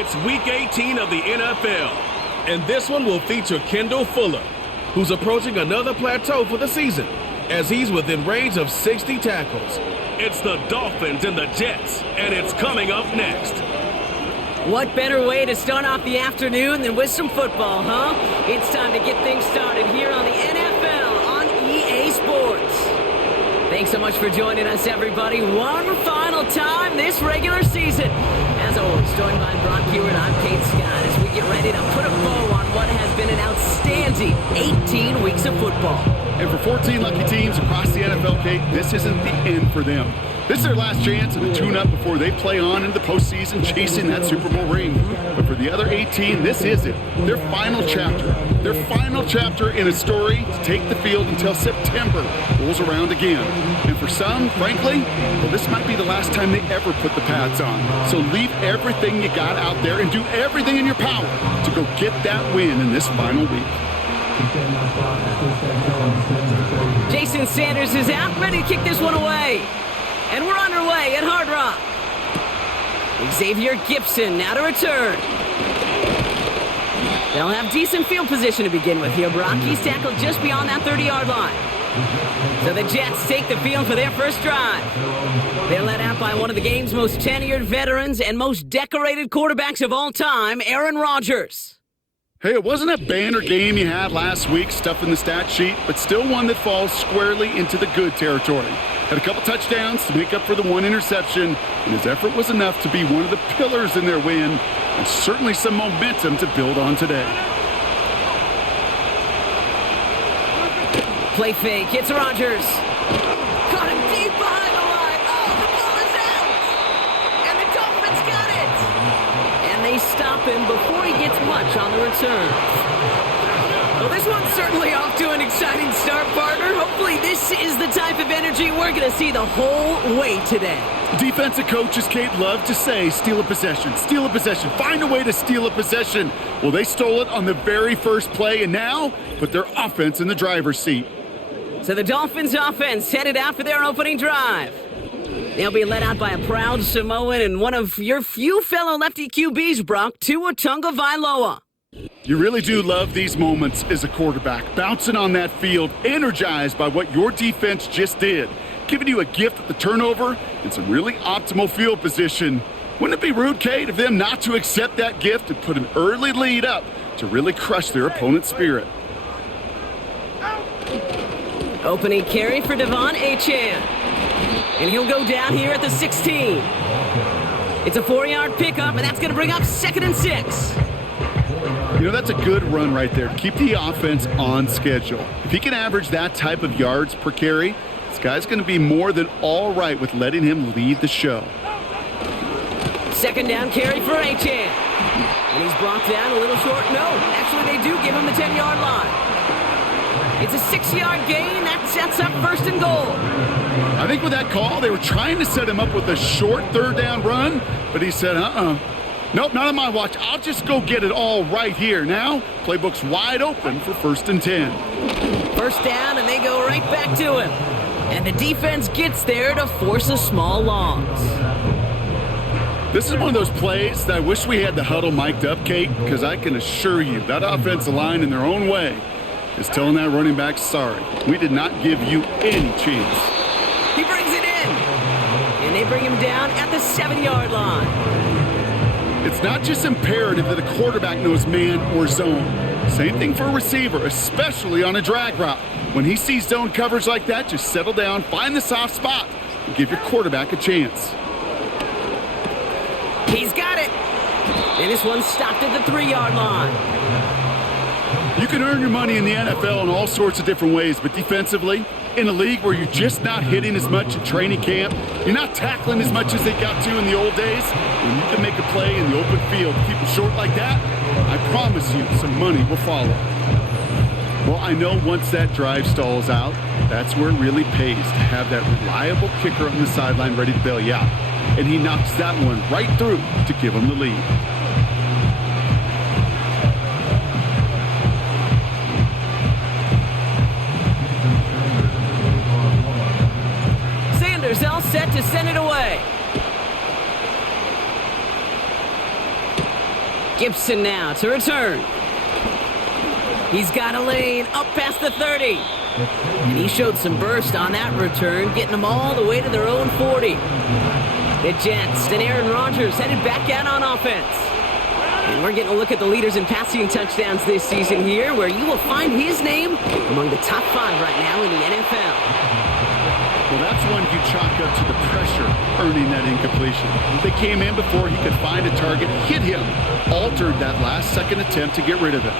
It's Week 18 of the NFL, and this one will feature Kendall Fuller, who's approaching another plateau for the season, as he's within range of 60 tackles. It's the Dolphins and the Jets, and it's coming up next. What better way to start off the afternoon than with some football, huh? It's time to get things started here on the NFL on EA Sports. Thanks so much for joining us, everybody. One final time this regular season. As always, joined by Brock Hewitt, I'm Kate Scott, as we get ready to put a bow on what has been an outstanding 18 weeks of football. And for 14 lucky teams across the NFL, Kate, this isn't the end for them. This is their last chance at a tune-up before they play on into the postseason chasing that Super Bowl ring. But for the other 18, this is it. Their final chapter. Their final chapter in a story to take the field until September rolls around again. And for some, frankly, well, this might be the last time they ever put the pads on. So leave everything you got out there and do everything in your power to go get that win in this final week. Jason Sanders is out, ready to kick this one away. And we're underway at Hard Rock. Xavier Gipson now to return. They'll have decent field position to begin with here. Brock, he's tackled just beyond that 30-yard line. So the Jets take the field for their first drive. They're led out by one of the game's most tenured veterans and most decorated quarterbacks of all time, Aaron Rodgers. Hey, it wasn't a banner game you had last week, stuff in the stat sheet, but still one that falls squarely into the good territory. Had a couple touchdowns to make up for the one interception, and his effort was enough to be one of the pillars in their win, and certainly some momentum to build on today. Play fake, it's Rodgers. Caught him deep behind the line. Oh, the ball is out! And the Dolphins got it! And they stop him before he gets much on the return. Well, this one's certainly off to an exciting start, partner. Hopefully this is the type of energy we're going to see the whole way today. Defensive coaches, Kate, love to say, steal a possession, find a way to steal a possession. Well, they stole it on the very first play, and now put their offense in the driver's seat. So the Dolphins offense headed out for their opening drive. They'll be led out by a proud Samoan and one of your few fellow lefty QBs, Brock, Tua Tagovailoa. You really do love these moments as a quarterback, bouncing on that field, energized by what your defense just did, giving you a gift at the turnover and some really optimal field position. Wouldn't it be rude, Kate, of them not to accept that gift and put an early lead up to really crush their opponent's spirit? Opening carry for Devon Achane. And he'll go down here at the 16. It's a 4-yard pickup, and that's going to bring up 2nd and 6. You know, that's a good run right there to keep the offense on schedule. If he can average that type of yards per carry, this guy's going to be more than all right with letting him lead the show. 2nd down carry for Achane. And he's brought down a little short. No, actually they do give him the 10-yard line. It's a 6-yard gain. That sets up 1st and goal. I think with that call, they were trying to set him up with a short 3rd down run, but he said, nope, not on my watch. I'll just go get it all right here. Now, playbook's wide open for 1st and 10. 1st down, and they go right back to him. And the defense gets there to force a small loss. This is one of those plays that I wish we had the huddle mic'd up, Kate, because I can assure you that offensive line in their own way is telling that running back, sorry, we did not give you any chance. He brings it in. And they bring him down at the 7-yard line. It's not just imperative that a quarterback knows man or zone. Same thing for a receiver, especially on a drag route. When he sees zone coverage like that, just settle down, find the soft spot, and give your quarterback a chance. He's got it. And this one's stopped at the 3-yard line. You can earn your money in the NFL in all sorts of different ways, but defensively, in a league where you're just not hitting as much in training camp, you're not tackling as much as they got to in the old days, when you can make a play in the open field, keep it short like that, I promise you some money will follow. Well, I know once that drive stalls out, that's where it really pays to have that reliable kicker on the sideline ready to bail you out. And he knocks that one right through to give him the lead. Sanders all set to send it away. Gibson now to return. He's got a lane up past the 30. And he showed some burst on that return, getting them all the way to their own 40. The Jets and Aaron Rodgers headed back out on offense. And we're getting a look at the leaders in passing touchdowns this season here, where you will find his name among the top 5 right now in the NFL. Well, that's one you chalk up to the pressure earning that incompletion. They came in before he could find a target, hit him, altered that last-second attempt to get rid of it.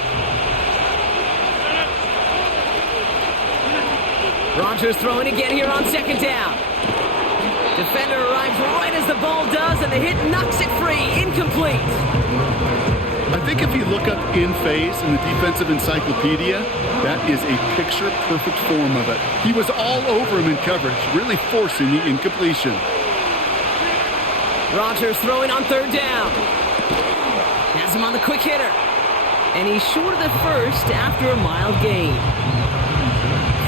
Rodgers throwing again here on second down. Defender arrives right as the ball does, and the hit knocks it free. Incomplete. I think if you look up in phase in the defensive encyclopedia, that is a picture-perfect form of it. He was all over him in coverage, really forcing the incompletion. Rodgers throwing on third down. Has him on the quick hitter. And he's short of the first after a mild gain.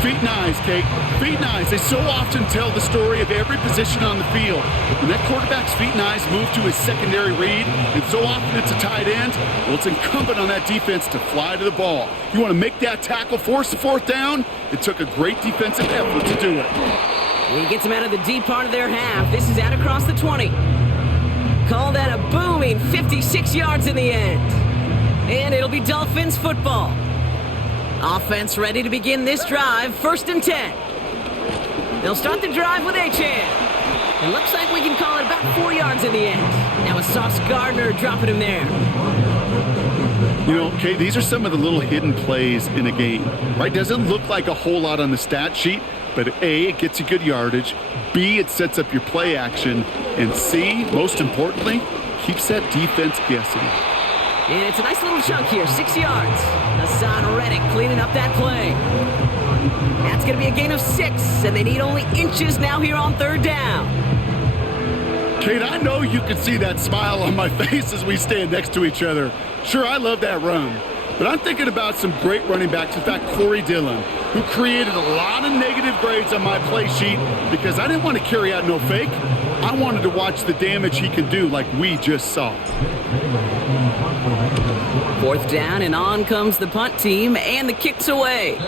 Feet and eyes, Kate. Feet and eyes. They so often tell the story of every position on the field. When that quarterback's feet and eyes move to his secondary read, and so often it's a tight end, well, it's incumbent on that defense to fly to the ball. You want to make that tackle, force the fourth down? It took a great defensive effort to do it. He gets him out of the deep part of their half. This is out across the 20. Call that a booming 56 yards in the end. And it'll be Dolphins football. Offense ready to begin this drive, 1st and 10. They'll start the drive with Achane. It looks like we can call it about 4 yards in the end. Now with Sauce Gardner dropping him there. You know, Kate, these are some of the little hidden plays in a game, right? Doesn't look like a whole lot on the stat sheet, but A, it gets you good yardage. B, it sets up your play action. And C, most importantly, keeps that defense guessing. And it's a nice little chunk here, 6 yards. Hassan Reddick cleaning up that play. That's going to be a gain of 6, and they need only inches now here on third down. Kate, I know you can see that smile on my face as we stand next to each other. Sure, I love that run. But I'm thinking about some great running backs. In fact, Corey Dillon, who created a lot of negative grades on my play sheet because I didn't want to carry out no fake. I wanted to watch the damage he could do like we just saw. 4th down, and on comes the punt team, and the kick's away.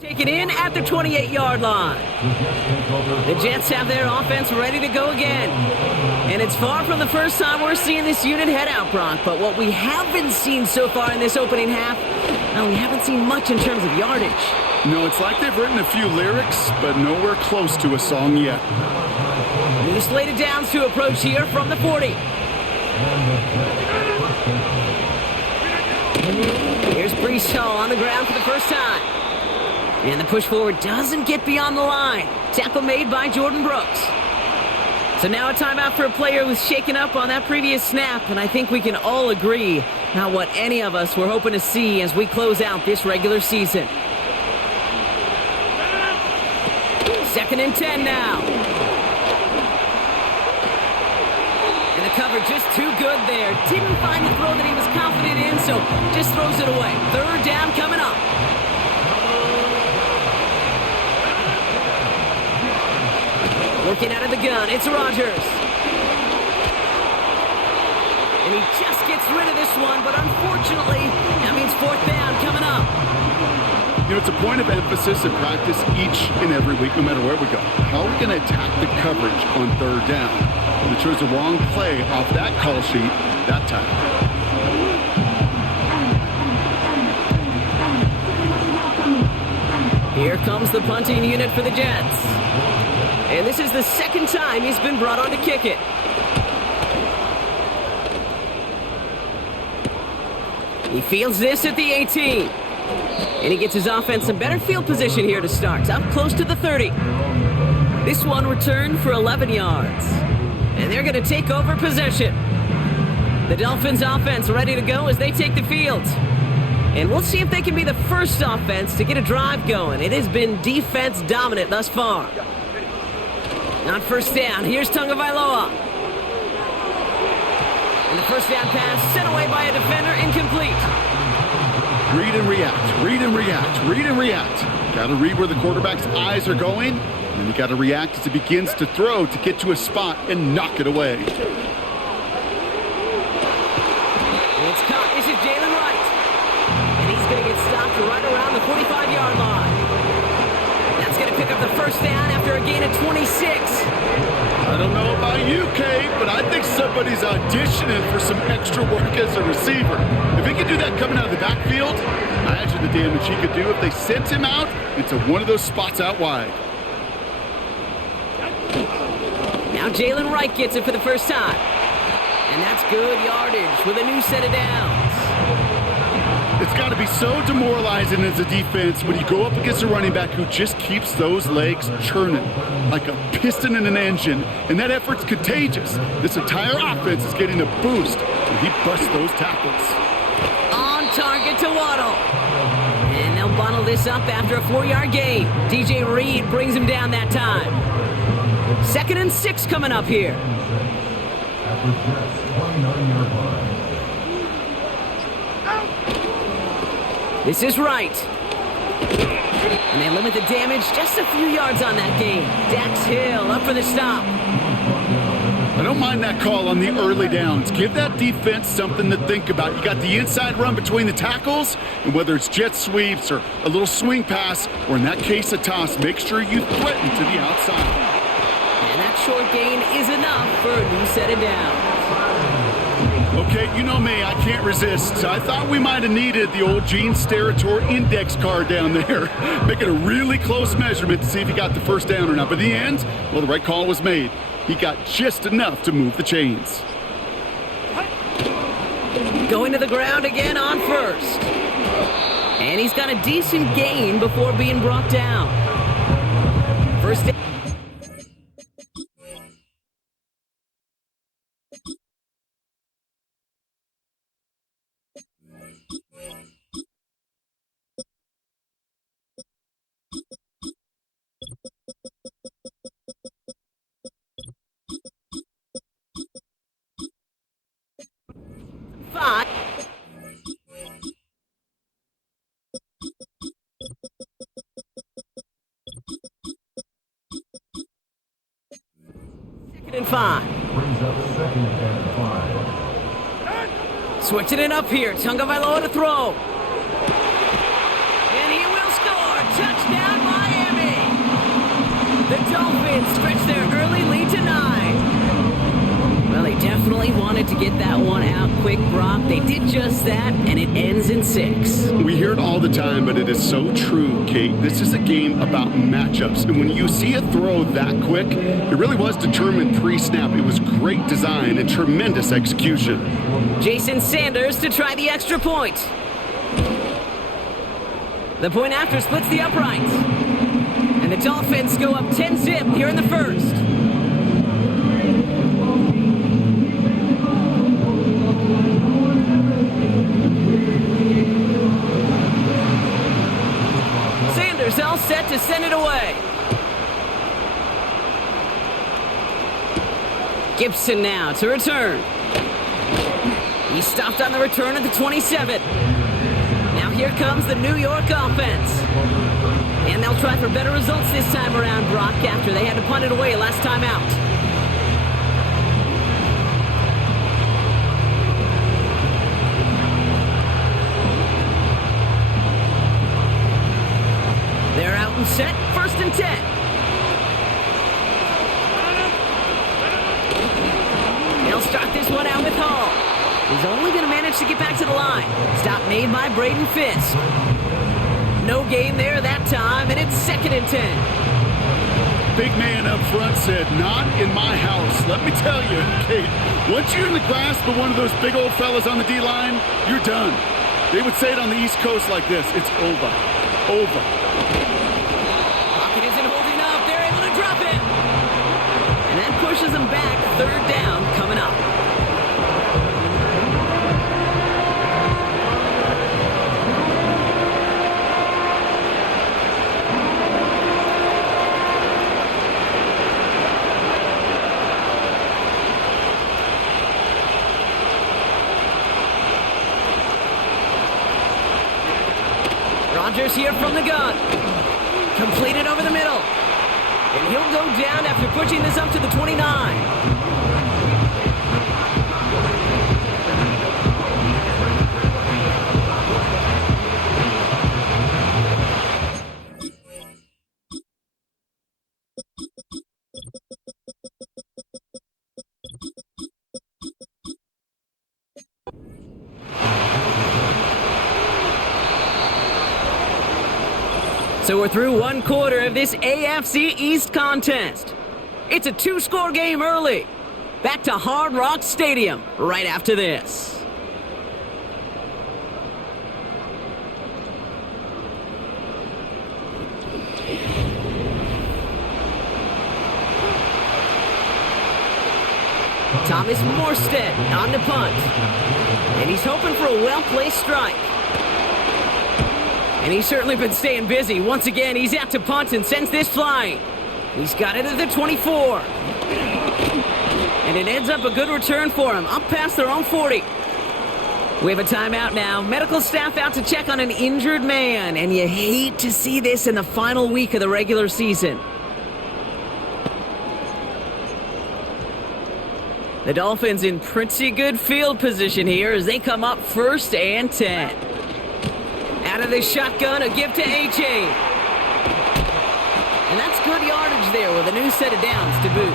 Taken in at the 28-yard line. The Jets have their offense ready to go again. And it's far from the first time we're seeing this unit head out, Brock. But what we haven't seen so far in this opening half, well, we haven't seen much in terms of yardage. No, it's like they've written a few lyrics, but nowhere close to a song yet. New slated downs to approach here from the 40. Here's Breece Hall on the ground for the first time. And the push forward doesn't get beyond the line. Tackle made by Jordan Brooks. So now a timeout for a player who was shaken up on that previous snap, and I think we can all agree not what any of us were hoping to see as we close out this regular season. 2nd and 10 now. And the cover just too good there. Didn't find the throw that he was confident in, so just throws it away. 3rd down coming up. Working out of the gun, it's Rodgers. And he just gets rid of this one, but unfortunately, that means 4th down coming up. You know, it's a point of emphasis in practice each and every week, no matter where we go. How are we going to attack the coverage on 3rd down? They chose the wrong play off that call sheet that time. Here comes the punting unit for the Jets. And this is the 2nd time he's been brought on to kick it. He fields this at the 18. And he gets his offense some better field position here to start. Up close to the 30. This one returned for 11 yards. And they're going to take over possession. The Dolphins offense ready to go as they take the field. And we'll see if they can be the first offense to get a drive going. It has been defense dominant thus far. On 1st down, here's Tagovailoa. And the 1st down pass sent away by a defender, incomplete. Read and react, read and react, read and react. Got to read where the quarterback's eyes are going, and then you got to react as he begins to throw to get to a spot and knock it away. It's caught. This is Jalen Wright. And he's going to get stopped right around the 45-yard line. That's going to pick up the first down after a gain of 26. I don't know about you, Kate, but I think somebody's auditioning for some extra work as a receiver. If he could do that coming out of the backfield, imagine the damage he could do if they sent him out into one of those spots out wide. Now Jalen Wright gets it for the first time. And that's good yardage with a new set of downs. It's got to be so demoralizing as a defense when you go up against a running back who just keeps those legs churning like a piston in an engine, and that effort's contagious. This entire offense is getting a boost when he busts those tackles. On target to Waddle. And they'll bundle this up after a 4-yard gain. DJ Reed brings him down that time. 2nd and 6 coming up here. This is Wright. And they limit the damage just a few yards on that gain. Dax Hill up for the stop. I don't mind that call on the early downs. Give that defense something to think about. You got the inside run between the tackles, and whether it's jet sweeps or a little swing pass, or in that case a toss, make sure you threaten to the outside. And that short gain is enough for a new set of downs. Okay, you know me, I can't resist. I thought we might have needed the old Gene Steratore index card down there. Making a really close measurement to see if he got the first down or not. But in the end, well, the right call was made. He got just enough to move the chains. Going to the ground again on first. And he's got a decent gain before being brought down. First down. And 5. Switching it up here. Tagovailoa to throw. And he will score. Touchdown, Miami. The Dolphins stretch their early lead to 9. Well, they definitely wanted to get that one out quick, Brock. They did just that, and it ends in 6. We hear it all the time, but it is so true, Kate. This is a game about matchups, and when you see a throw that quick, it really was determined pre-snap. It was great design and tremendous execution. Jason Sanders to try the extra point. The point after splits the uprights. And the Dolphins go up 10-zip here in the first. Sanders all set to send it away. Gibson now to return. He stopped on the return at the 27. Now here comes the New York offense. And they'll try for better results this time around, Brock, after they had to punt it away last time out. They're out and set, 1st and 10. They'll start this one out with Hall. He's only going to manage to get back to the line. Stop made by Braden Fisk. No gain there that time, and it's 2nd and 10. Big man up front said, "Not in my house." Let me tell you, Kate, once you're in the grasp of one of those big old fellas on the D-line, you're done. They would say it on the East Coast like this: it's over. Over. Pocket isn't holding up. They're able to drop it. And that pushes them back. 3rd down coming up. Rodgers here from the gun. Completed over the middle. And he'll go down after pushing this up to the 29. So we're through one quarter of this AFC East contest. It's a two-score game early. Back to Hard Rock Stadium right after this. Thomas Morstead on the punt. And he's hoping for a well-placed strike. And he's certainly been staying busy. Once again, he's out to punt and sends this flying. He's got it at the 24. And it ends up a good return for him, up past their own 40. We have a timeout now. Medical staff out to check on an injured man. And you hate to see this in the final week of the regular season. The Dolphins in pretty good field position here as they come up 1st and 10. Out of the shotgun, a give to A-Chain. And that's good yardage there with a new set of downs to boot.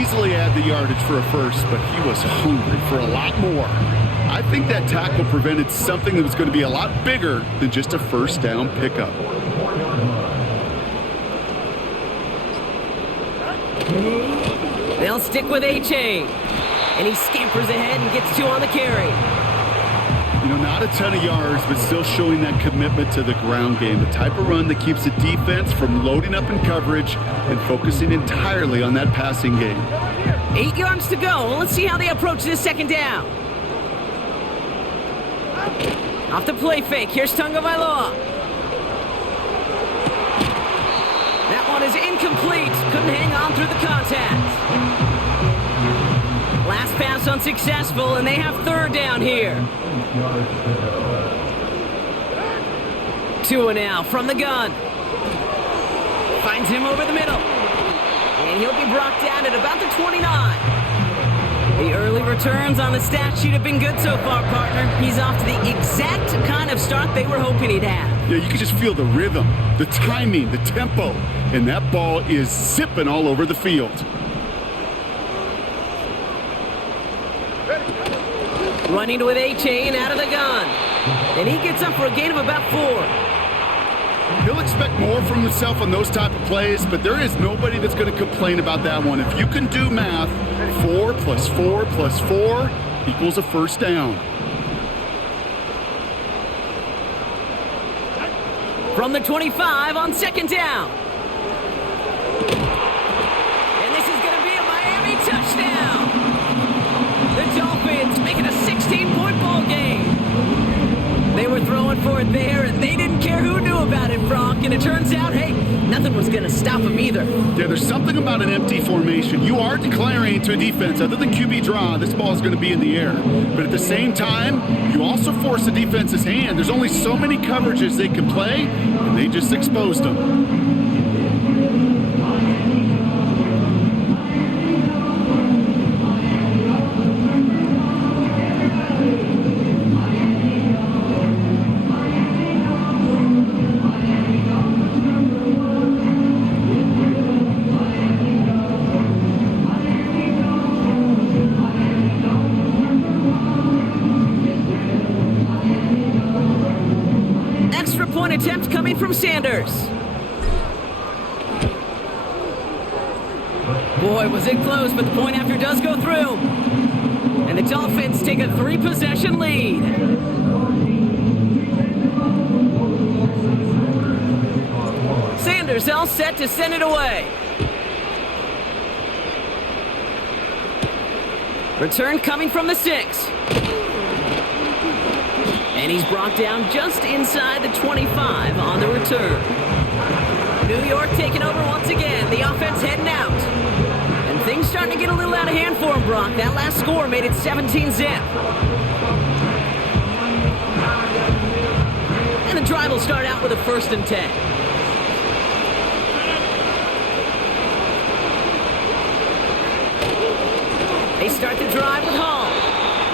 Easily had the yardage for a first, but he was hungry for a lot more. I think that tackle prevented something that was going to be a lot bigger than just a first down pickup. They'll stick with A-Chain. And he scampers ahead and gets 2 on the carry. You know, not a ton of yards, but still showing that commitment to the ground game. The type of run that keeps the defense from loading up in coverage and focusing entirely on that passing game. 8 yards to go. Let's see how they approach this second down. Off the play fake. Here's Tagovailoa. That one is incomplete. Couldn't hang on through the contact. Last pass unsuccessful, and they have 3rd down here. 2 now from the gun. Finds him over the middle. And he'll be brought down at about the 29. The early returns on the stat sheet have been good so far, partner. He's off to the exact kind of start they were hoping he'd have. Yeah, you can just feel the rhythm, the timing, the tempo, and that ball is zipping all over the field. Running with A-Chain out of the gun. And he gets up for a gain of about 4. He'll expect more from himself on those type of plays, but there is nobody that's going to complain about that one. If you can do math, 4 + 4 + 4 equals a first down. From the 25 on 2nd down. And this is going to be a Miami touchdown. The Dolphins making a 16-point ball game. They were throwing for it there, and they didn't care who knew about it, Frank. And it turns out, hey, nothing was going to stop them either. Yeah, there's something about an empty formation. You are declaring to a defense, other than QB draw, this ball is going to be in the air. But at the same time, you also force the defense's hand. There's only so many coverages they can play, and they just exposed them. Attempt coming from Sanders. Boy, was it close, but the point after does go through. And the Dolphins take a 3-possession lead. Sanders all set to send it away. Return coming from the 6. And he's brought down just inside the 25 on the return. New York taking over once again. The offense heading out. And things starting to get a little out of hand for him, Brock. That last score made it 17-zip. And the drive will start out with a 1st and 10. They start the drive with Hall.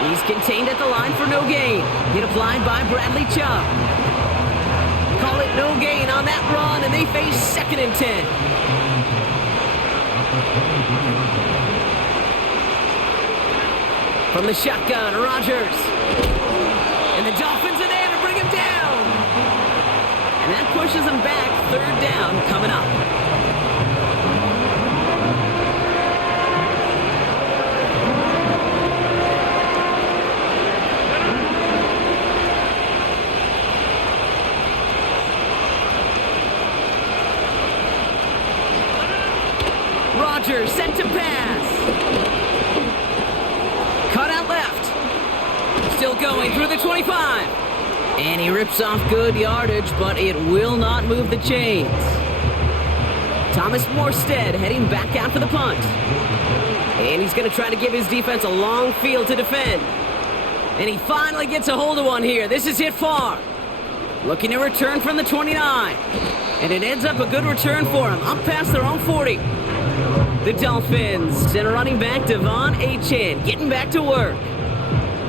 He's contained at the line for no gain. Hit applied by Bradley Chubb. Call it no gain on that run, and they face 2nd and 10. From the shotgun, Rodgers. And the Dolphins are there to bring him down. And that pushes him back. 3rd down coming up. Rodgers set to pass. Cut out left. Still going through the 25. And he rips off good yardage, but it will not move the chains. Thomas Morstead heading back out for the punt. And he's going to try to give his defense a long field to defend. And he finally gets a hold of one here. This is hit far. Looking to return from the 29. And it ends up a good return for him, up past their own 40. The Dolphins and running back Devon Achane getting back to work.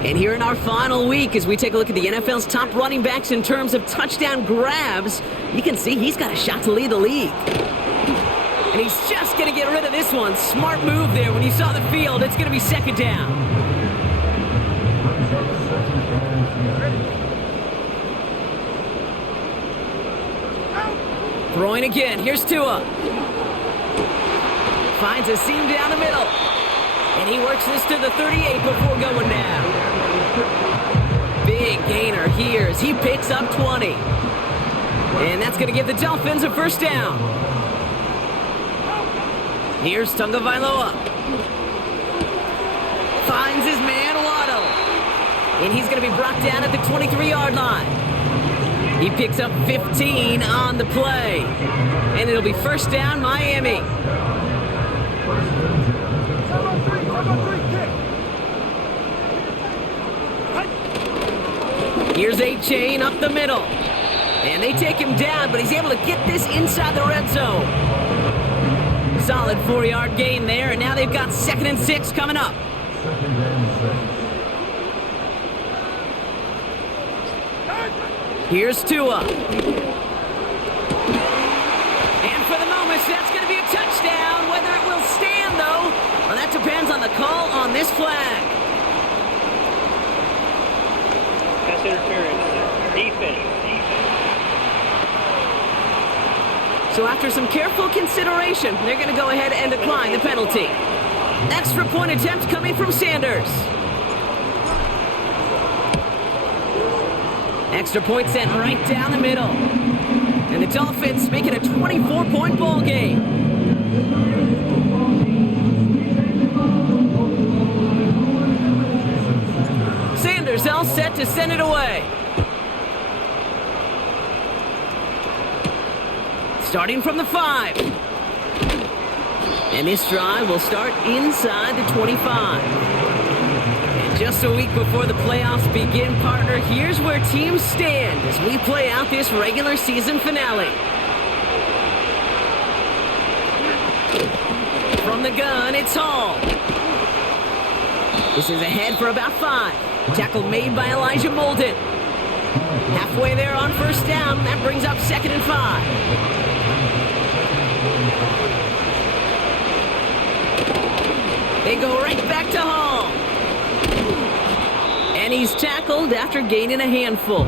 And here in our final week, as we take a look at the NFL's top running backs in terms of touchdown grabs, you can see he's got a shot to lead the league. And he's just going to get rid of this one. Smart move there. When you saw the field, it's going to be 2nd down. Throwing again. Here's Tua. Finds a seam down the middle. And he works this to the 38 before going down. Big gainer here as he picks up 20. And that's going to give the Dolphins a 1st down. Here's Tagovailoa. Finds his man Waddle. And he's going to be brought down at the 23-yard line. He picks up 15 on the play. And it'll be 1st down, Miami. Here's Achane up the middle. And they take him down, but he's able to get this inside the red zone. Solid 4-yard gain there, and now they've got 2nd and 6 coming up. Here's Tua. And for the moment, that's going to be a touchdown. Whether it will stand, though, well, that depends on the call on this flag. Pass interference. Defense. So after some careful consideration, they're going to go ahead and decline the penalty. Extra point attempt coming from Sanders. Extra point sent right down the middle. And the Dolphins make it a 24-point ball game. Sanders all set to send it away. Starting from the 5. And this drive will start inside the 25. And just a week before the playoffs begin, partner, here's where teams stand as we play out this regular season finale. From the gun, it's Hall. This is ahead for about 5. Tackle made by Elijah Molden. Halfway there on 1st down. That brings up 2nd and 5. They go right back to Hall. And he's tackled after gaining a handful.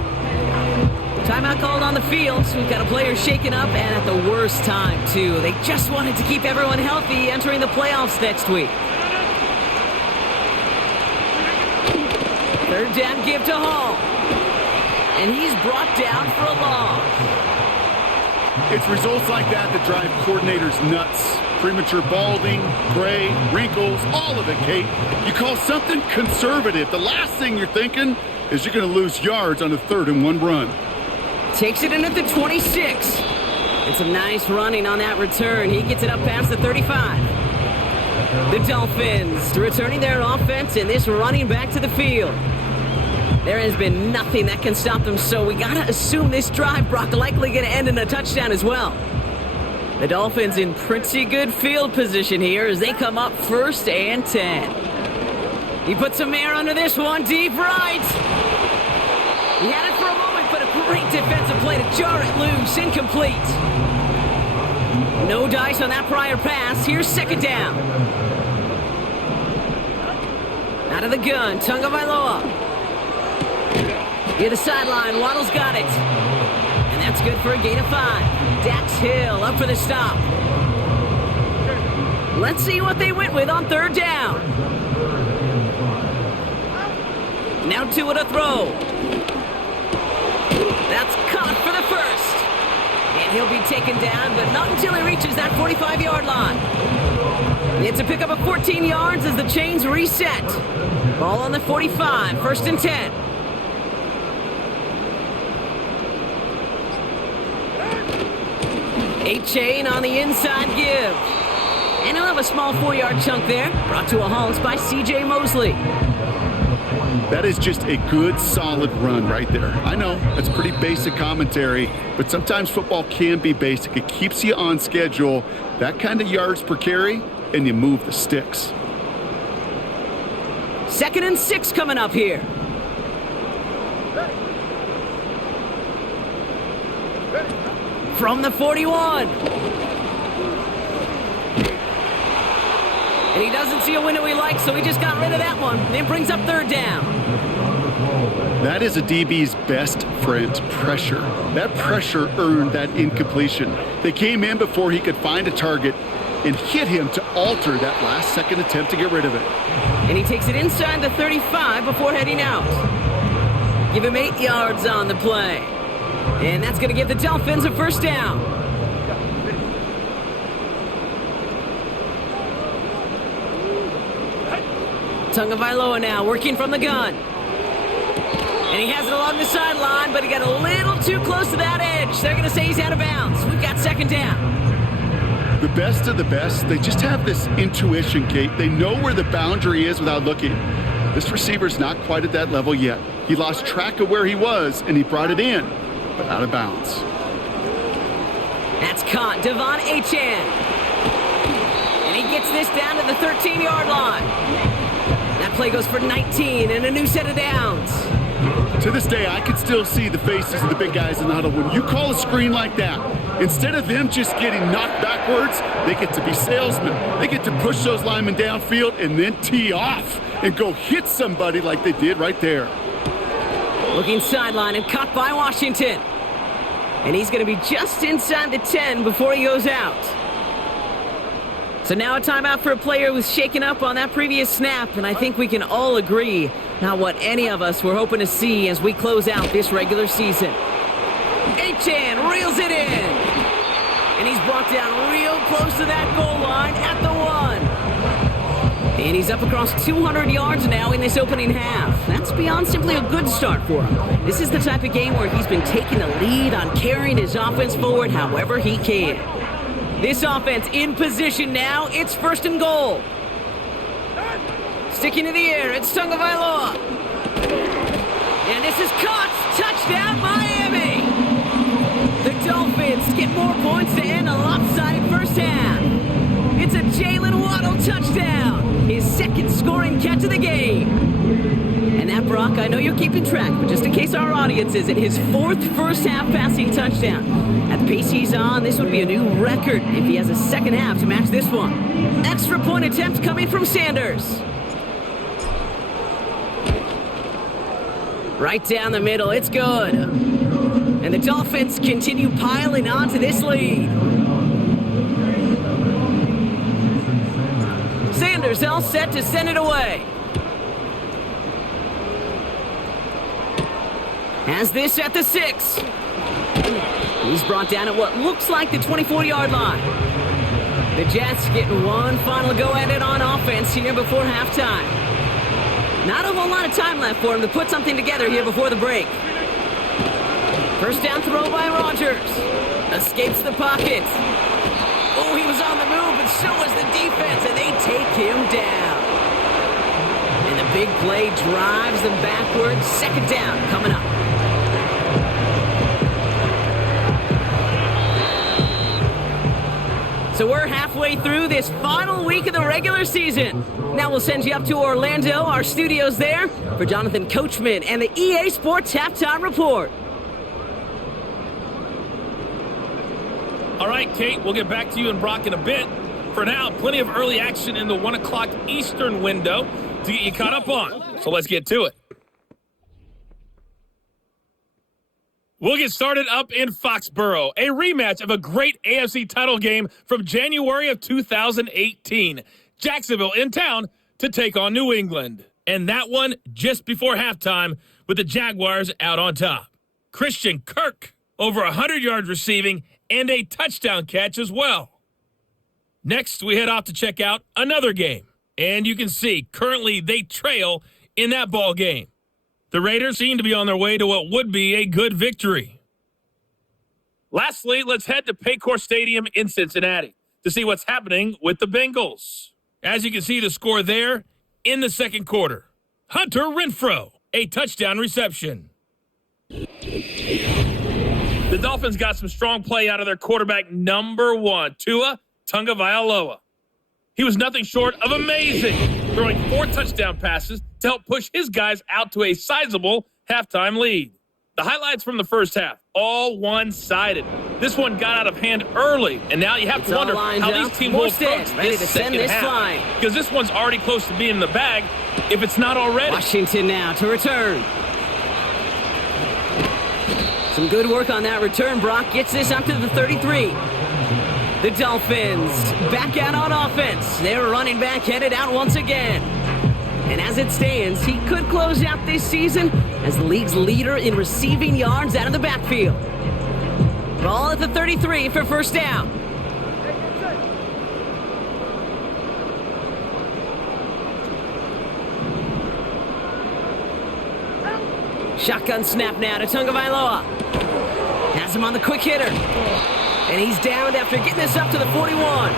Timeout called on the field, so we've got a player shaken up, and at the worst time, too. They just wanted to keep everyone healthy entering the playoffs next week. 3rd down give to Hall. And he's brought down for a loss. It's results like that that drive coordinators nuts. Premature balding, gray, wrinkles, all of it, Kate. You call something conservative. The last thing you're thinking is you're going to lose yards on a 3rd and 1 run. Takes it in at the 26. And some nice running on that return. He gets it up past the 35. The Dolphins returning their offense, and this running back to the field. There has been nothing that can stop them, so we gotta assume this drive, Brock, likely gonna end in a touchdown as well. The Dolphins in pretty good field position here as they come up 1st and 10. He puts some air under this one, deep right. He had it for a moment, but a great defensive play to jar it loose, incomplete. No dice on that prior pass. Here's 2nd down. Out of the gun, Tagovailoa. Near the sideline, Waddle's got it. And that's good for a gain of 5. Dax Hill up for the stop. Let's see what they went with on 3rd down. Now 2 to throw. That's caught for the 1st. And he'll be taken down, but not until he reaches that 45-yard line. It's a pickup of 14 yards as the chains reset. Ball on the 45, 1st and 10. A-chain on the inside give. And he'll have a small 4-yard chunk there, brought to a halt by C.J. Mosley. That is just a good, solid run right there. I know, that's pretty basic commentary, but sometimes football can be basic. It keeps you on schedule, that kind of yards per carry, and you move the sticks. 2nd and 6 coming up here. From the 41. And he doesn't see a window he likes, so he just got rid of that one. And it brings up 3rd down. That is a DB's best friend, pressure. That pressure earned that incompletion. They came in before he could find a target and hit him to alter that last-second attempt to get rid of it. And he takes it inside the 35 before heading out. Give him 8 yards on the play. And that's going to give the Dolphins a 1st down. Tagovailoa now working from the gun. And he has it along the sideline, but he got a little too close to that edge. They're going to say he's out of bounds. We've got 2nd down. The best of the best, they just have this intuition, Kate. They know where the boundary is without looking. This receiver's not quite at that level yet. He lost track of where he was, and he brought it in, but out of bounds. That's caught. Devon Achane. And he gets this down to the 13-yard line. That play goes for 19 and a new set of downs. To this day, I can still see the faces of the big guys in the huddle. When you call a screen like that, instead of them just getting knocked backwards, they get to be salesmen. They get to push those linemen downfield and then tee off and go hit somebody like they did right there. Looking sideline and caught by Washington. And he's going to be just inside the 10 before he goes out. So now a timeout for a player who was shaken up on that previous snap, and I think we can all agree not what any of us were hoping to see as we close out this regular season. Achane reels it in. And he's brought down real close to that goal line at the 1. And he's up across 200 yards now in this opening half. That's beyond simply a good start for him. This is the type of game where he's been taking the lead on carrying his offense forward however he can. This offense in position now. It's 1st and goal. Sticking to the air. It's Tagovailoa. And this is caught. Touchdown, Miami. The Dolphins get more points to end a lopsided 1st half. It's a Jalen Waddle touchdown. His 2nd scoring catch of the game. And that, Brock, I know you're keeping track, but just in case our audience isn't, his 4th first-half passing touchdown. At the pace he's on, this would be a new record if he has a 2nd half to match this one. Extra point attempt coming from Sanders. Right down the middle, it's good. And the Dolphins continue piling on to this lead. Sanders all set to send it away. Has this at the 6. He's brought down at what looks like the 24-yard line. The Jets getting one final go at it on offense here before halftime. Not a whole lot of time left for him to put something together here before the break. 1st down throw by Rodgers. Escapes the pocket. Oh, he was on the move, but so was the defense, and they take him down. And the big play drives them backwards. Second down coming up. So we're halfway through this final week of the regular season. Now we'll send you up to Orlando, our studios there, for Jonathan Coachman and the EA Sports Halftime Report. All right, Kate, we'll get back to you and Brock in a bit. For now, plenty of early action in the 1 o'clock Eastern window to get you caught up on. So let's get to it. We'll get started up in Foxborough, a rematch of a great AFC title game from January of 2018. Jacksonville in town to take on New England. And that one just before halftime with the Jaguars out on top. Christian Kirk, over 100 yards receiving and a touchdown catch as well. Next, we head off to check out another game. And you can see, currently they trail in that ball game. The Raiders seem to be on their way to what would be a good victory. Lastly, let's head to Paycor Stadium in Cincinnati to see what's happening with the Bengals. As you can see the score there in the second quarter. Hunter Renfrow, a touchdown reception. The Dolphins got some strong play out of their quarterback number 1, Tua Tagovailoa. He was nothing short of amazing, throwing 4 touchdown passes to help push his guys out to a sizable halftime lead. The highlights from the first half, all one-sided. This one got out of hand early, and now you have to wonder how these teams will approach this second half. Because this one's already close to being in the bag, if it's not already. Washington now to return. Some good work on that return. Brock gets this up to the 33. The Dolphins back out on offense. Their running back headed out once again. And as it stands, he could close out this season as the league's leader in receiving yards out of the backfield. Ball at the 33 for first down. Shotgun snap now to Tagovailoa. Has him on the quick hitter. And he's downed after getting this up to the 41.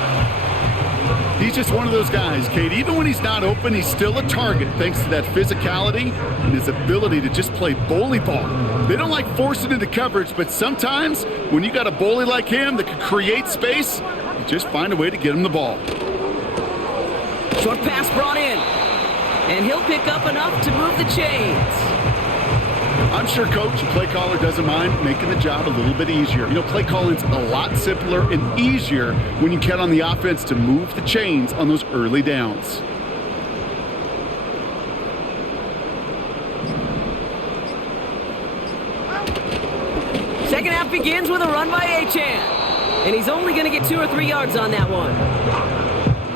He's just one of those guys, Kate. Even when he's not open, he's still a target thanks to that physicality and his ability to just play bully ball. They don't like forcing into coverage, but sometimes when you got a bully like him that can create space, you just find a way to get him the ball. Short pass brought in. And he'll pick up enough to move the chains. I'm sure coach and play caller doesn't mind making the job a little bit easier. You know, play calling's a lot simpler and easier when you count on the offense to move the chains on those early downs. Second half begins with a run by Achane. And he's only going to get 2 or 3 yards on that one.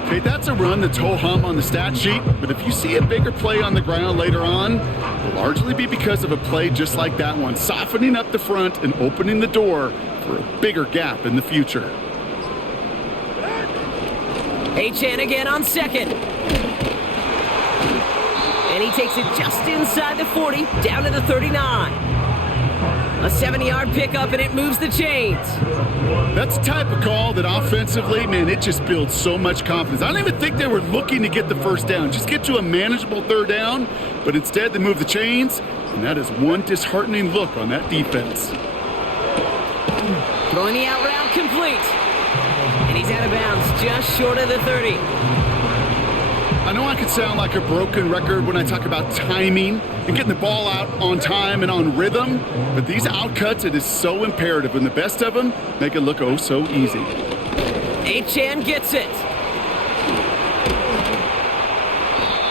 Okay, that's a run that's ho-hum on the stat sheet, but if you see a bigger play on the ground later on, it'll largely be because of a play just like that one, softening up the front and opening the door for a bigger gap in the future. Achane again on second. And he takes it just inside the 40, down to the 39. A 70-yard pickup, and it moves the chains. That's the type of call that offensively, man, it just builds so much confidence. I don't even think they were looking to get the first down. Just get to a manageable third down, but instead they move the chains, and that is one disheartening look on that defense. Throwing the out route complete. And he's out of bounds just short of the 30. I know I could sound like a broken record when I talk about timing and getting the ball out on time and on rhythm, but these outcuts, it is so imperative, and the best of them make it look oh so easy. Achane gets it.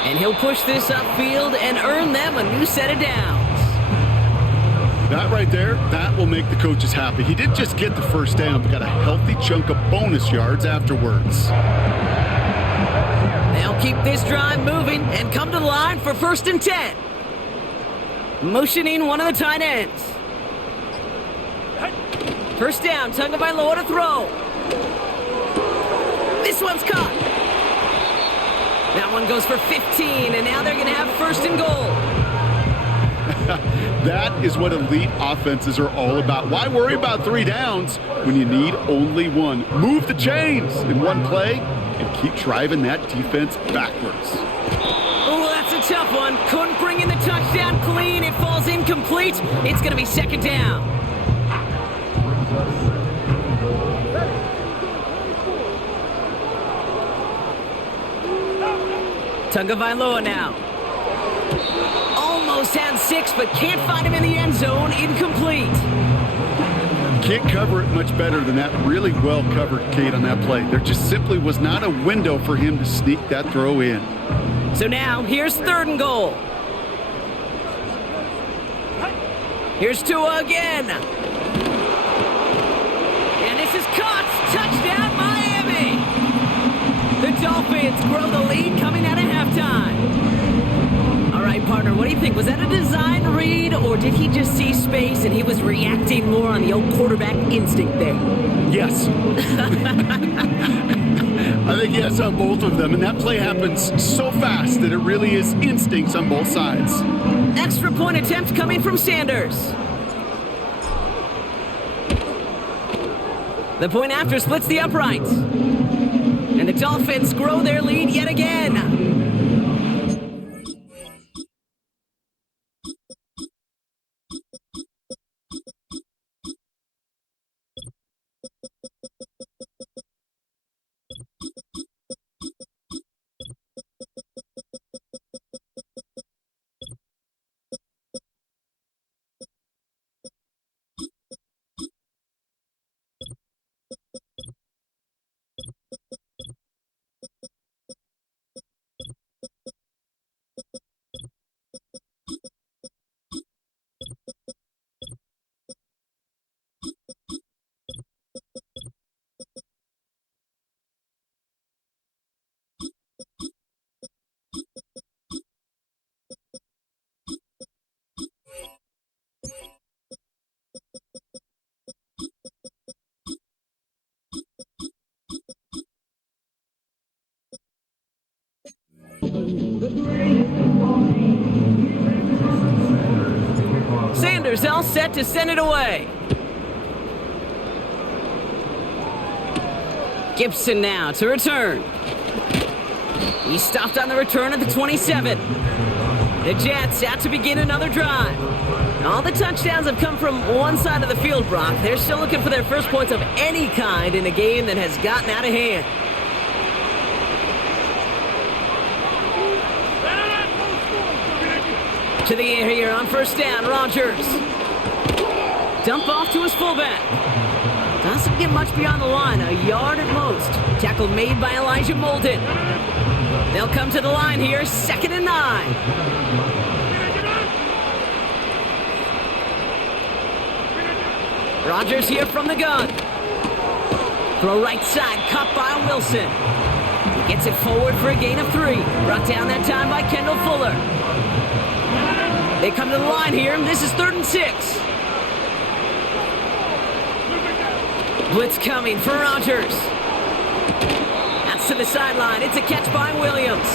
And he'll push this upfield and earn them a new set of downs. That right there, that will make the coaches happy. He didn't just get the first down, but got a healthy chunk of bonus yards afterwards. They'll keep this drive moving and come to the line for 1st and 10. Motioning one of the tight ends. First down, Tagovailoa to throw. This one's caught. That one goes for 15, and now they're going to have 1st and goal. That is what elite offenses are all about. Why worry about 3 downs when you need only 1? Move the chains in one play and keep driving that defense backwards. Oh, that's a tough one. touchdown clean. It falls incomplete. It's going to be second down. Tagovailoa now. Almost had 6, but can't find him in the end zone. Incomplete. Can't cover it much better than that. Really well covered, Kate, on that play. There just simply was not a window for him to sneak that throw in. So now, here's 3rd and goal. Here's Tua again. And this is caught. Touchdown, Miami. The Dolphins grow the lead coming out of halftime. All right, partner, what do you think? Was that a design read, or did he just see space and he was reacting more on the old quarterback instinct there? Yes. I think yes on both of them, and that play happens so fast that it really is instincts on both sides. Extra point attempt coming from Sanders. The point after splits the uprights. And the Dolphins grow their lead yet again. Sanders all set to send it away. Gibson now to return. He stopped on the return at the 27. The Jets out to begin another drive. All the touchdowns have come from one side of the field, Brock. They're still looking for their first points of any kind in a game that has gotten out of hand. To the air here on first down, Rodgers. Dump off to his fullback. Doesn't get much beyond the line, a yard at most. Tackle made by Elijah Molden. They'll come to the line here, 2nd and 9. Rodgers here from the gun. Throw right side, caught by Wilson. He gets it forward for a gain of 3. Brought down that time by Kendall Fuller. They come to the line here, and this is 3rd and 6. Blitz coming for Rodgers. That's to the sideline. It's a catch by Williams.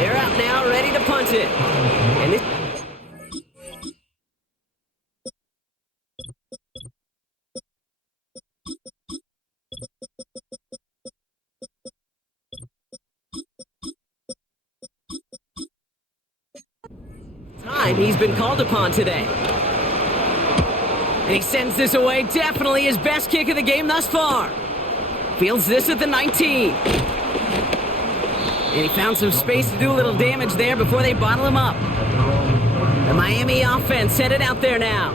They're out now, ready to punt it. And this time he's been called upon today. And he sends this away, definitely his best kick of the game thus far. Fields this at the 19. And he found some space to do a little damage there before they bottle him up. The Miami offense headed out there now.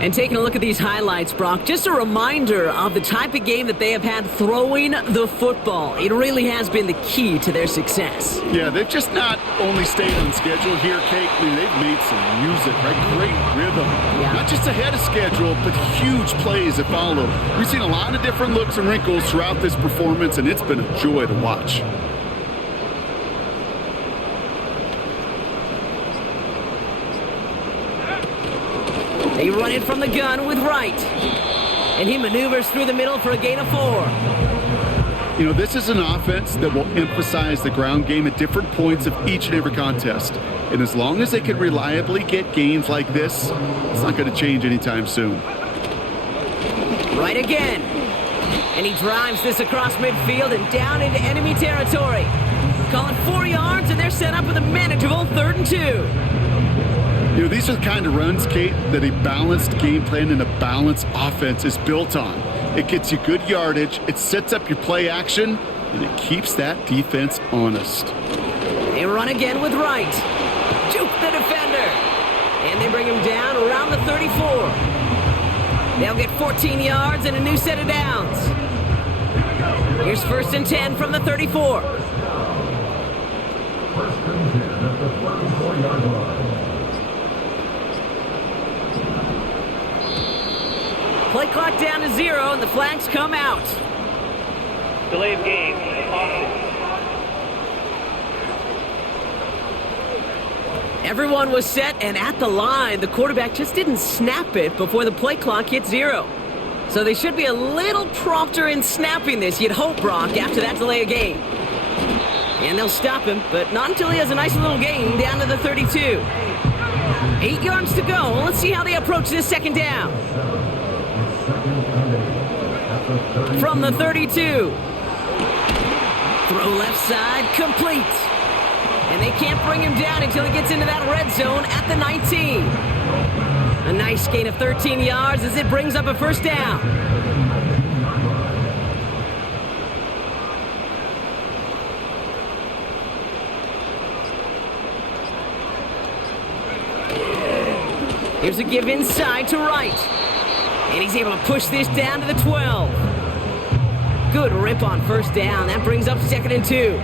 And taking a look at these highlights, Brock, just a reminder of the type of game that they have had throwing the football. It really has been the key to their success. Yeah, they've just not only stayed on schedule here, Kate. I mean, they've made some music, right? Great rhythm. Yeah. Not just ahead of schedule, but huge plays that follow. We've seen a lot of different looks and wrinkles throughout this performance, and it's been a joy to watch. They run it from the gun with Wright. And he maneuvers through the middle for a gain of 4. You know, this is an offense that will emphasize the ground game at different points of each and every contest. And as long as they can reliably get gains like this, it's not going to change anytime soon. Right again. And he drives this across midfield and down into enemy territory. Calling 4 yards, and they're they're set up with a manageable 3rd and 2. You know, these are the kind of runs, Kate, that a balanced game plan and a balanced offense is built on. It gets you good yardage, it sets up your play action, and it keeps that defense honest. They run again with Wright. Juke the defender. And they bring him down around the 34. They'll get 14 yards and a new set of downs. Here's 1st and 10 from the 34. Play clock down to 0, and the flags come out. Delay of game. Offense. Everyone was set and at the line. The quarterback just didn't snap it before the play clock hit 0. So they should be a little prompter in snapping this, you'd hope, Brock, after that delay of game. And they'll stop him, but not until he has a nice little gain down to the 32. 8 yards to go. Let's see how they approach this 2nd down. From the 32. Throw left side, complete. And they can't bring him down until he gets into that red zone at the 19. A nice gain of 13 yards as it brings up a 1st down. Here's a give inside to Wright. And he's able to push this down to the 12. Good rip on 1st down. That brings up 2nd and 2.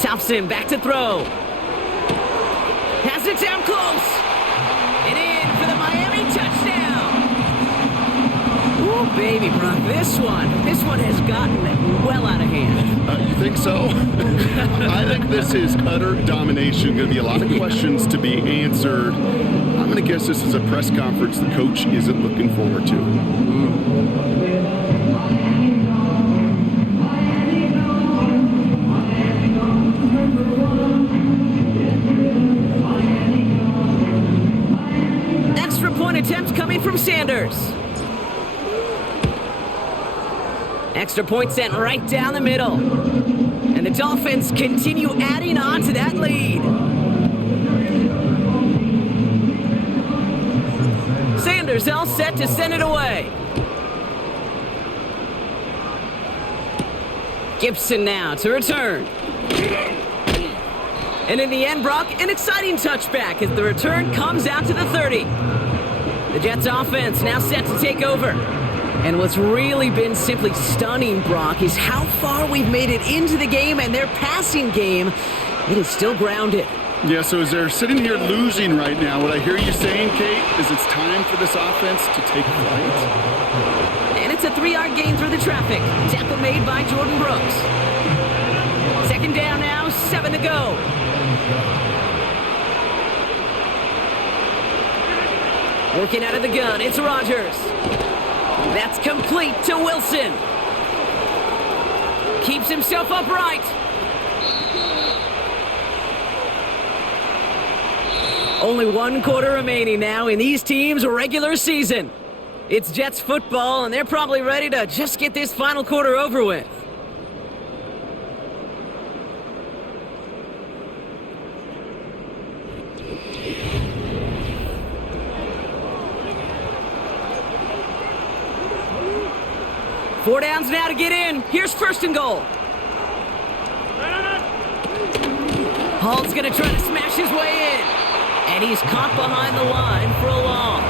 Thompson back to throw. Has it down close. And in for the Miami touchdown. Ooh, baby, Brock, this one has gotten well out of hand. You think so? I think this is utter domination. Going to be a lot of questions to be answered. I'm going to guess this is a press conference the coach isn't looking forward to. Extra point attempt coming from Sanders. Extra point sent right down the middle. And the Dolphins continue adding on to that lead. Sanders all set to send it away. Gibson now to return. And in the end, Brock, an exciting touchback as the return comes out to the 30. The Jets offense now set to take over. And what's really been simply stunning, Brock, is how far we've made it into the game, and their passing game, it is still grounded. Yeah, so as they're sitting here losing right now, what I hear you saying, Kate, is it's time for this offense to take flight. And it's a 3-yard gain through the traffic. Tackle made by Jordan Brooks. 2nd down now, 7 to go. Working out of the gun, it's Rodgers. That's complete to Wilson. Keeps himself upright. Only 1 quarter remaining now in these teams' regular season. It's Jets football, and they're probably ready to just get this final quarter over with. Four downs now to get in. Here's 1st and goal. Hall's going to try to smash his way in. And he's caught behind the line for a loss.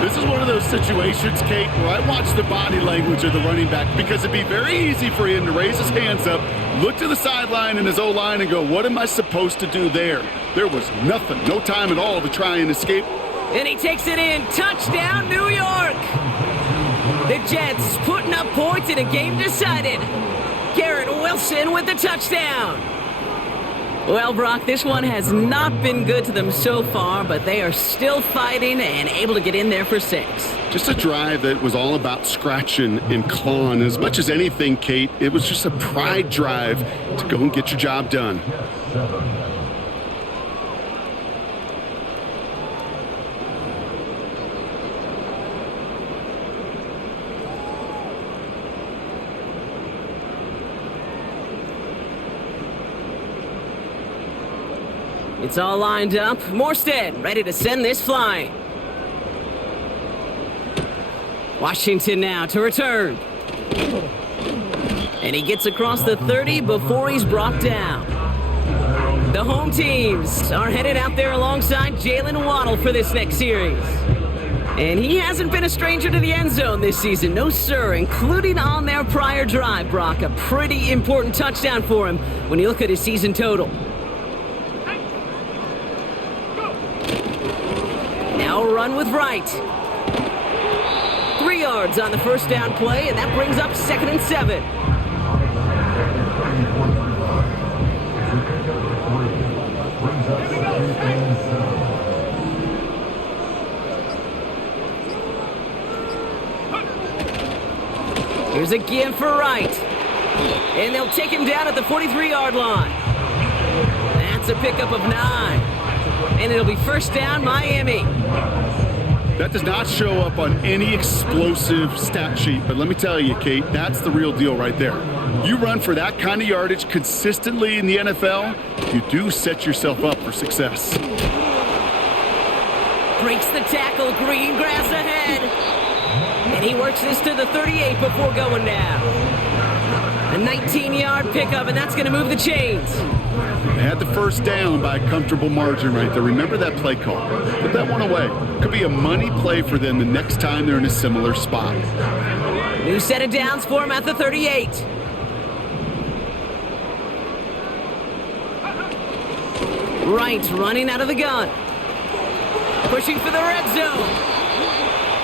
This is one of those situations, Kate, where I watch the body language of the running back because it'd be very easy for him to raise his hands up, look to the sideline in his O-line and go, what am I supposed to do there? There was nothing, no time at all to try and escape. And he takes it in. Touchdown, New York! The Jets putting up points in a game decided. Garrett Wilson with the touchdown. Well, Brock, this one has not been good to them so far, but they are still fighting and able to get in there for 6. Just a drive that was all about scratching and clawing. As much as anything, Kate, it was just a pride drive to go and get your job done. It's all lined up. Morstead ready to send this flying. Washington now to return. And he gets across the 30 before he's brought down. The home teams are headed out there alongside Jalen Waddle for this next series. And he hasn't been a stranger to the end zone this season. No, sir, including on their prior drive, Brock. A pretty important touchdown for him when you look at his season total. Now run with Wright. 3 yards on the first down play, and that brings up 2nd and 7. Here's a give for Wright. And they'll take him down at the 43-yard line. That's a pickup of 9. And it'll be first down, Miami. That does not show up on any explosive stat sheet, but let me tell you, Kate, that's the real deal right there. You run for that kind of yardage consistently in the NFL, you do set yourself up for success. Breaks the tackle, green grass ahead. And he works this to the 38 before going down. A 19-yard pickup, and that's going to move the chains. They had the first down by a comfortable margin right there. Remember that play call. Put that one away. Could be a money play for them the next time they're in a similar spot. New set of downs for him at the 38. Wright running out of the gun. Pushing for the red zone.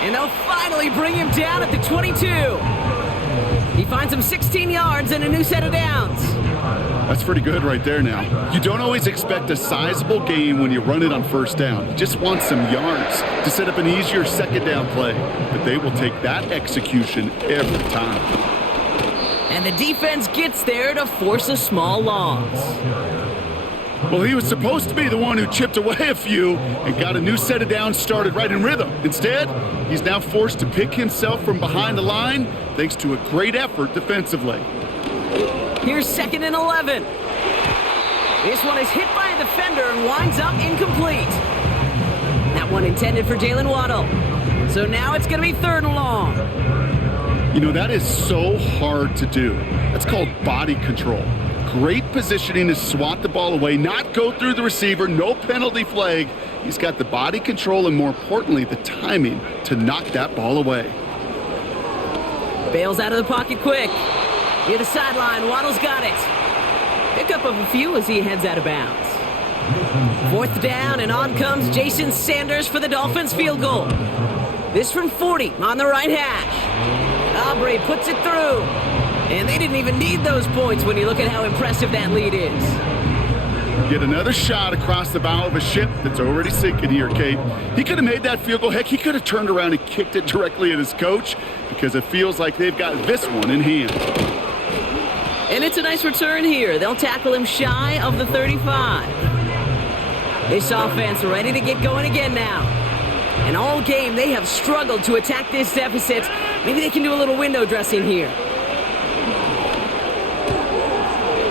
And they'll finally bring him down at the 22. He finds him 16 yards and a new set of downs. That's pretty good right there now. You don't always expect a sizable gain when you run it on first down. You just want some yards to set up an easier second down play. But they will take that execution every time. And the defense gets there to force a small loss. Well, he was supposed to be the one who chipped away a few and got a new set of downs started right in rhythm. Instead, he's now forced to pick himself from behind the line thanks to a great effort defensively. Here's 2nd and 11. This one is hit by a defender and winds up incomplete. That one intended for Jalen Waddle. So now it's going to be 3rd and long. You know, that is so hard to do. That's called body control. Great positioning to swat the ball away, not go through the receiver, no penalty flag. He's got the body control and, more importantly, the timing to knock that ball away. Bails out of the pocket quick. Near the sideline, Waddle's got it. Pickup of a few as he heads out of bounds. 4th down, and on comes Jason Sanders for the Dolphins field goal. This from 40 on the right hash. Aubrey puts it through. And they didn't even need those points when you look at how impressive that lead is. Get another shot across the bow of a ship that's already sinking here, Kate. He could have made that field goal. Heck, he could have turned around and kicked it directly at his coach because it feels like they've got this one in hand. And it's a nice return here. They'll tackle him shy of the 35. This offense ready to get going again now. And all game, they have struggled to attack this deficit. Maybe they can do a little window dressing here.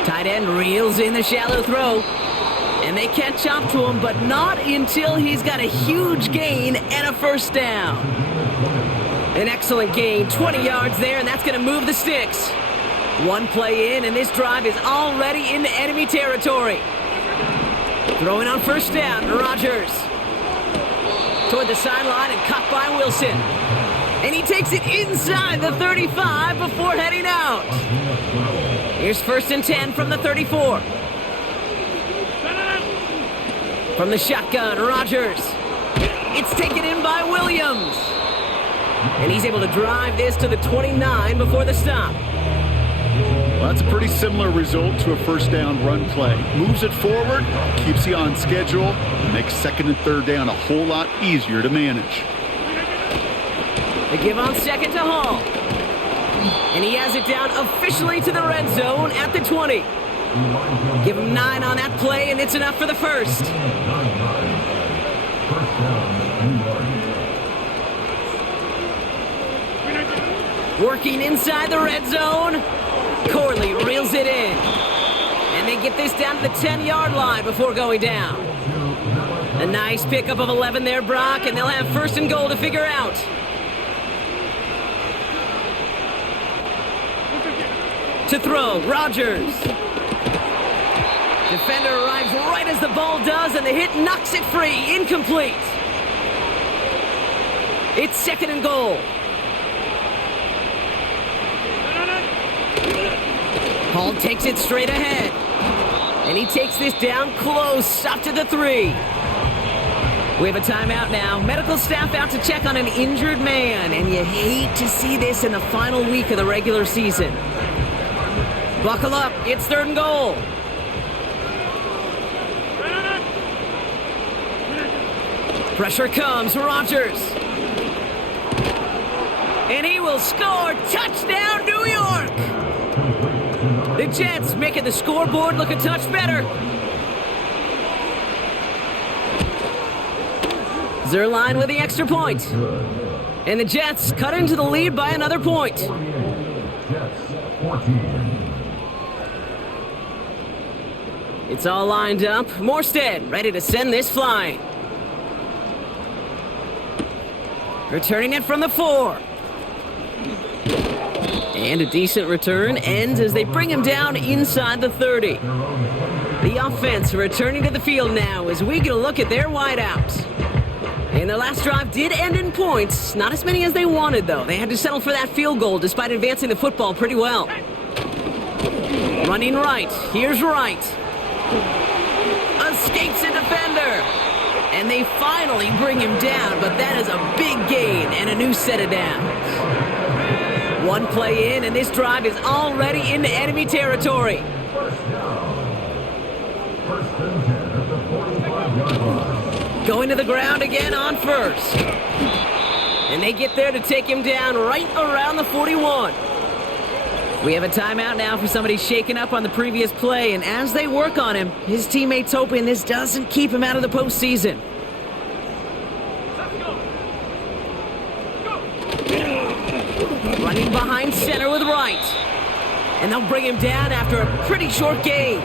Tight end reels in the shallow throw. And they catch up to him, but not until he's got a huge gain and a first down. An excellent gain, 20 yards there, and that's going to move the sticks. One play in, and this drive is already into enemy territory. Throwing on first down, Rodgers. Toward the sideline and caught by Wilson. And he takes it inside the 35 before heading out. Here's 1st and 10 from the 34. From the shotgun, Rodgers. It's taken in by Williams. And he's able to drive this to the 29 before the stop. Well, that's a pretty similar result to a first down run play. Moves it forward, keeps you on schedule, and makes 2nd and 3rd down a whole lot easier to manage. They give on 2nd to Hall. And he has it down officially to the red zone at the 20. Give him 9 on that play, and it's enough for the first. Working inside the red zone. Corley reels it in. And they get this down to the 10-yard line before going down. A nice pickup of 11 there, Brock, and they'll have first and goal to figure out. To throw, Rodgers. Defender arrives right as the ball does, and the hit knocks it free. Incomplete. It's second and goal. Hall takes it straight ahead. And he takes this down close, up to the 3. We have a timeout now. Medical staff out to check on an injured man. And you hate to see this in the final week of the regular season. Buckle up. It's third and goal. Pressure comes. Rodgers. And he will score. Touchdown, New York. The Jets making the scoreboard look a touch better. Zerline with the extra point. And the Jets cut into the lead by another point. It's all lined up. Morstead ready to send this flying. Returning it from the 4. And a decent return ends as they bring him down inside the 30. The offense returning to the field now as we get a look at their wideouts. And their last drive did end in points. Not as many as they wanted, though. They had to settle for that field goal despite advancing the football pretty well. Running right. Here's Wright. Escapes a defender. And they finally bring him down, but that is a big gain and a new set of downs. One play in, and this drive is already into enemy territory. Going to the ground again on first. And they get there to take him down right around the 41. We have a timeout now for somebody shaken up on the previous play, and as they work on him, his teammates hoping this doesn't keep him out of the postseason. Running behind center with Wright. And they'll bring him down after a pretty short gain.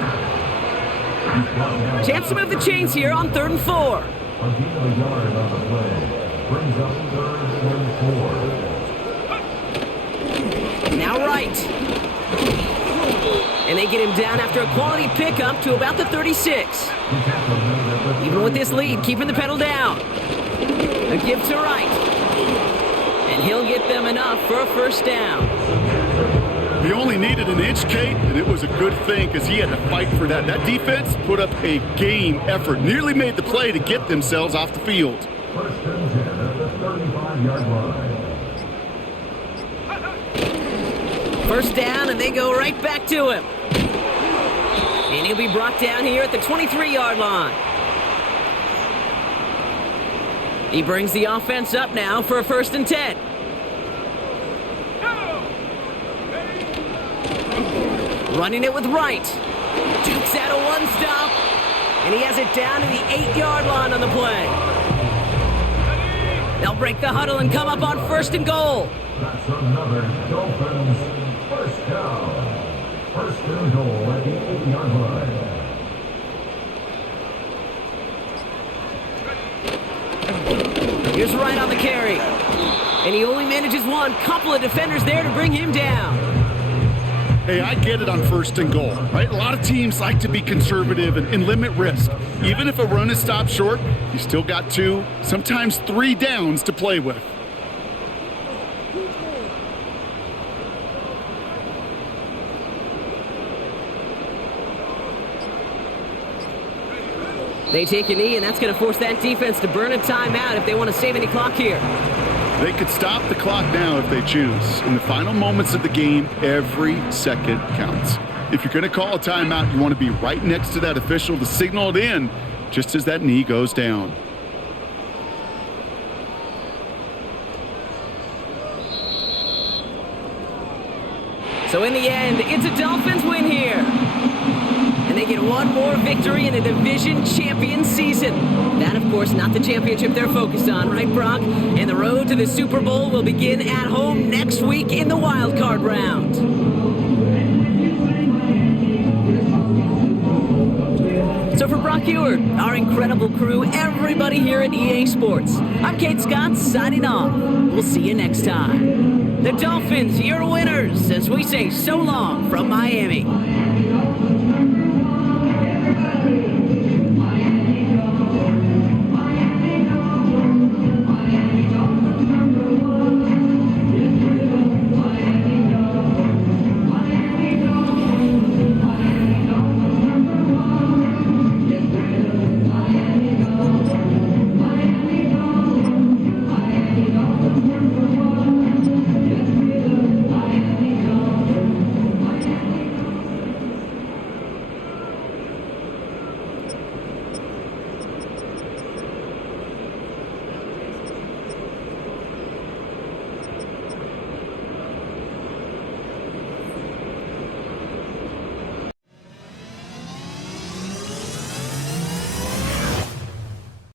Chance to move the chains here on 3rd and 4. Now Wright. And they get him down after a quality pickup to about the 36. Even with this lead, keeping the pedal down. A give to Wright. And he'll get them enough for a first down. He only needed an inch, Kate, and it was a good thing because he had to fight for that. That defense put up a game effort, nearly made the play to get themselves off the field. First and 10 at the 35-yard line. First down, and they go right back to him. And he'll be brought down here at the 23-yard line. He brings the offense up now for a 1st and 10. Running it with Wright. Dukes out a one stop. And he has it down to the 8-yard line on the play. They'll break the huddle and come up on 1st and goal. That's another Dolphins first down. 1st and goal at the 8-yard line. Here's Wright on the carry. And he only manages one. Couple of defenders there to bring him down. Hey, I get it on 1st and goal, right? A lot of teams like to be conservative and limit risk. Even if a run is stopped short, you still got 2, sometimes 3 downs to play with. They take a knee, and that's going to force that defense to burn a timeout if they want to save any clock here. They could stop the clock now if they choose. In the final moments of the game, every second counts. If you're going to call a timeout, you want to be right next to that official to signal it in just as that knee goes down. So in the end, it's a Dolphins win here. And they get one more victory in a division champion season. That, of course, not the championship they're focused on, right, Brock? And the road to the Super Bowl will begin at home next week in the wild card round. So for Brock Ewart, our incredible crew, everybody here at EA Sports. I'm Kate Scott signing off. We'll see you next time. The Dolphins, your winners, as we say so long from Miami.